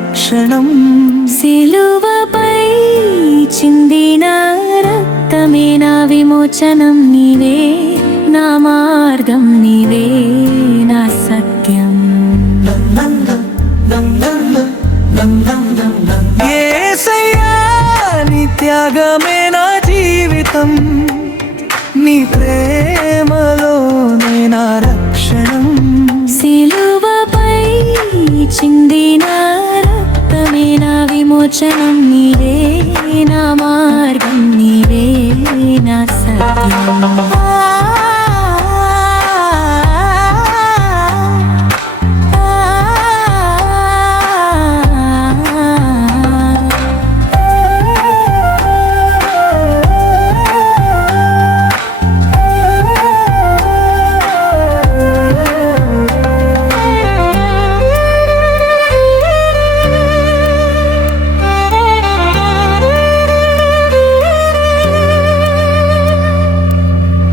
రక్షణం. సిలువపై చిందిన రక్తమే నా విమోచనం. నీవే నా మార్గం, నీవే నా సత్యం. యేసయ్యా నీ త్యాగమే నా జీవితం, నీ ప్రేమలోనే నా రక్షణం. సిలువపై చిందిన రక్తమే నా విమోచనం. నీవే నా మార్గం, నీవే నా సత్యం.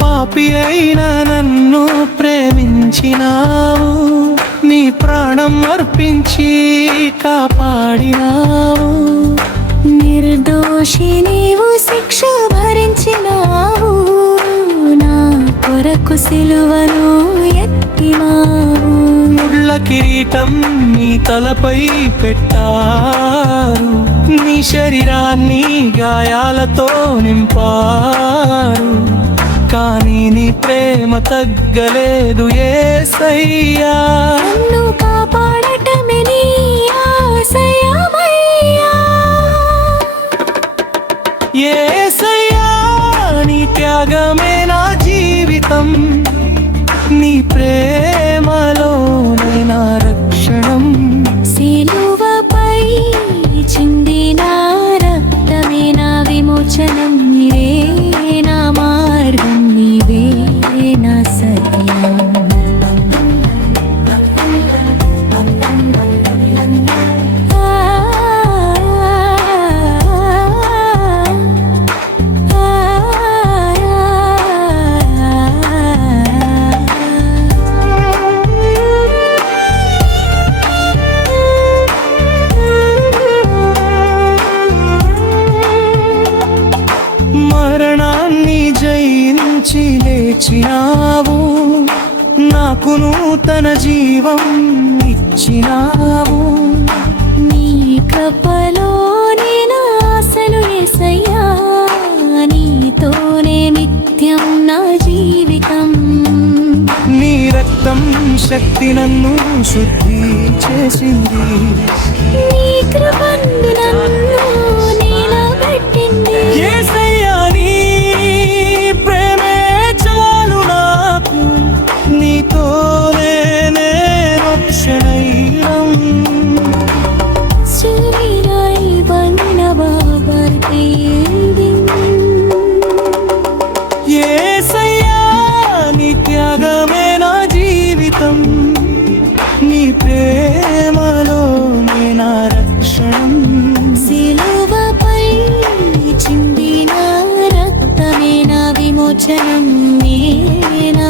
పాపి అయిన నన్ను ప్రేమించినావు, నీ ప్రాణం అర్పించి కాపాడినావు. నిర్దోషి నీవు శిక్ష భరించినావు, నా కొరకు సిలువను ఎక్కినావు. ముళ్ళ కిరీటం నీ తలపై పెట్టారు, నీ శరీరాన్ని గాయాలతో నింపారు. కానీ నీ ప్రేమ తగ్గలేదు యేసయ్యా. నన్ను కాపాడటమే నీ ఆశయమయ్యా. యేసయ్యా నీ త్యాగమే నా జీవితం, నీ ప్రేమలోనే నా రక్షణం. సిలువపై చిందిన రక్తమే నా విమోచనం. నీవే నా మార్గం, నీవే నా సత్యం. మరణాన్ని జయించి లేచినావు, నాకు నూతన జీవం ఇచ్చినావు. నీ కృపలో నేను ఆశలు యేసయ్యా, నీతోనే నిత్యం నా జీవితం. నీ రక్తం శక్తి నన్ను శుద్ధి చేసింది, నీ కృపను నన్ను నిలబెట్టింది. యేసయ్యా నీ ప్రేమే చాలు నాకు, నీతోనే నేను క్షణైనం. శరీరాయి బంధన బాబర్కి యేసయ్యా నీ త్యాగమే నా జీవితం, నీ ప్రేమలోనే నా రక్షణం. సిలువపై చిందిన రక్తమే నా విమోచనం. నీ నా